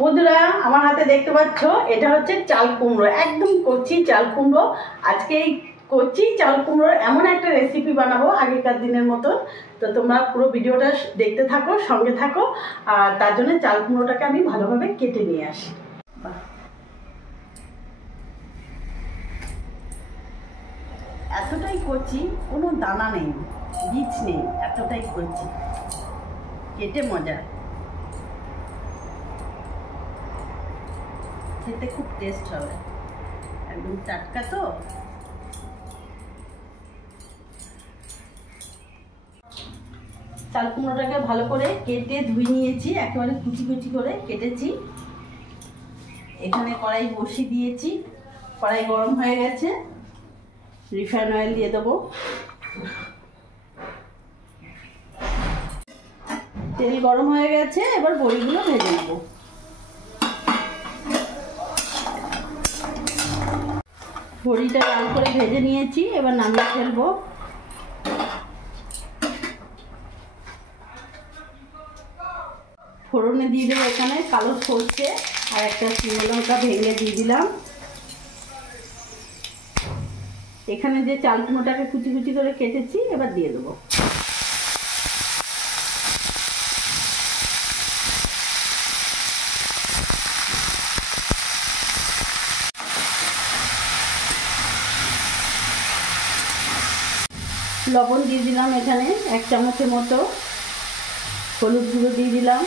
বন্ধুরা আমার হাতে দেখতে পাচ্ছ এটা হচ্ছে চাল কুমড়ো, একদম কচি চাল কুমড়ো। আজকে এই কচি চাল কুমড়োর এমন একটা রেসিপি বানাবো আগেকার দিনের মতো। তো তোমরা পুরো ভিডিওটা দেখতে থাকো, সঙ্গে থাকো। আর তার জন্য চাল কুমড়োটাকে আমি ভালোভাবে কেটে নিয়ে আসি। এতটাই কচি, কোনো দানা নেই, বীজ নেই, এতটাই কচি, কেটে মজা, খেতে খুব টেস্ট হবে, একদম টাটকা। তো চাল কুমড়োটাকে ভালো করে কেটে ধুয়ে নিয়েছি, একেবারে কুচি কুচি করে কেটেছি। এখানে কড়াই বসিয়ে দিয়েছি, কড়াই গরম হয়ে গেছে, রিফাইন অয়েল দিয়ে দেবো। তেল গরম হয়ে গেছে, এবার বড়িগুলো ভেজে নেব। বড়িটা লাল করে ভেজে নিয়েছি, এবার নামিয়ে ফেলবো। ফোড়নে দিয়ে দেবো এখানে কালো সরষে আর একটা শুকনো লঙ্কা ভেঙে দিয়ে দিলাম। এখানে যে চাল কুমড়োটাকে কুচি কুচি করে কেটেছি এবার দিয়ে দেবো। লবণ দিয়ে দিলাম এখানে 1 চামচের মতো, হলুদ গুঁড়ো দিয়ে দিলাম,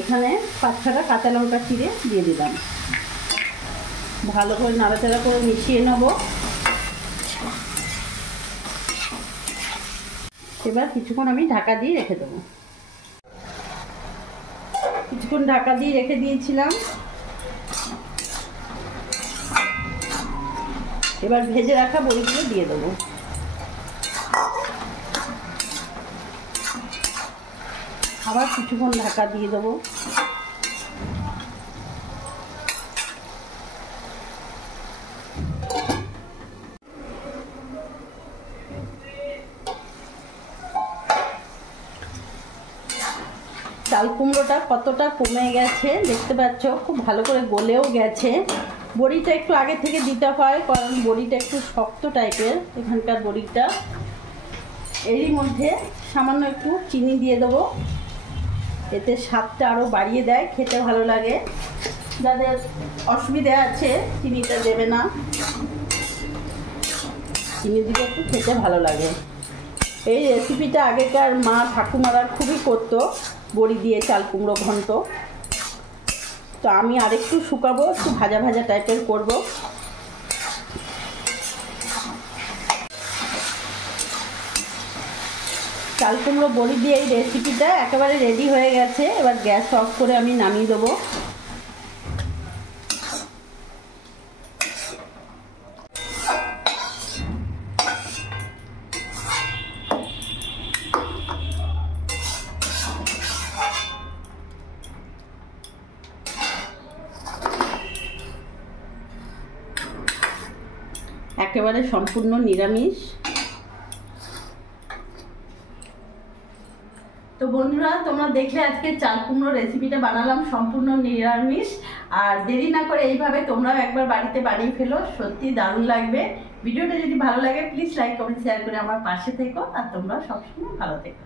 এখানে 5-6টা কাঁচা লঙ্কা চিড়ে দিয়ে দিলাম। ভালো করে নাড়াচাড়া করে মিশিয়ে নেব। এবার কিছুক্ষণ আমি ঢাকা দিয়ে রেখে দেবো। কিছুক্ষণ ঢাকা দিয়ে রেখে দিয়েছিলাম। এবার ভেজে রাখা বড়িগুলো দিয়ে দেবো। আবার কিছুক্ষণ ঢাকা দিয়ে দেবো। চাল কুমড়োটা কতটা কমে গেছে দেখতে পাচ্ছ, খুব ভালো করে গলেও গেছে। বড়িটা একটু আগে থেকে দিতে হয়, কারণ বড়িটা একটু শক্ত টাইপের এখানকার বড়িটা। এরই মধ্যে সামান্য একটু চিনি দিয়ে দেবো, এতে স্বাদটা আরও বাড়িয়ে দেয়, খেতে ভালো লাগে। যাদের অসুবিধা আছে চিনিটা দেবে না, চিনি দিলে একটু খেতে ভালো লাগে। এই রেসিপিটা আগেকার মা ঠাকুমারা খুবই করতো, বড়ি দিয়ে চাল কুমড়ো ঘন্ট। তো আমি আরেকটু শুকাবো, একটু ভাজা ভাজা টাইপের করব। চাল কুমড়ো বড়ি দিয়ে এই রেসিপিটা একেবারে রেডি হয়ে গেছে। এবার গ্যাস অফ করে আমি নামিয়ে দেবো। একেবারে সম্পূর্ণ নিরামিষ। তো বন্ধুরা তোমরা দেখলে আজকে চাল কুমড়ো রেসিপিটা বানালাম সম্পূর্ণ নিরামিষ। আর দেরি না করে এইভাবে তোমরাও একবার বাড়িতে বানিয়ে ফেলো, সত্যি দারুণ লাগবে। ভিডিওটা যদি ভালো লাগে প্লিজ লাইক কমেন্ট শেয়ার করে আমার পাশে থেকো। আর তোমরা সবসময় ভালো থেকো।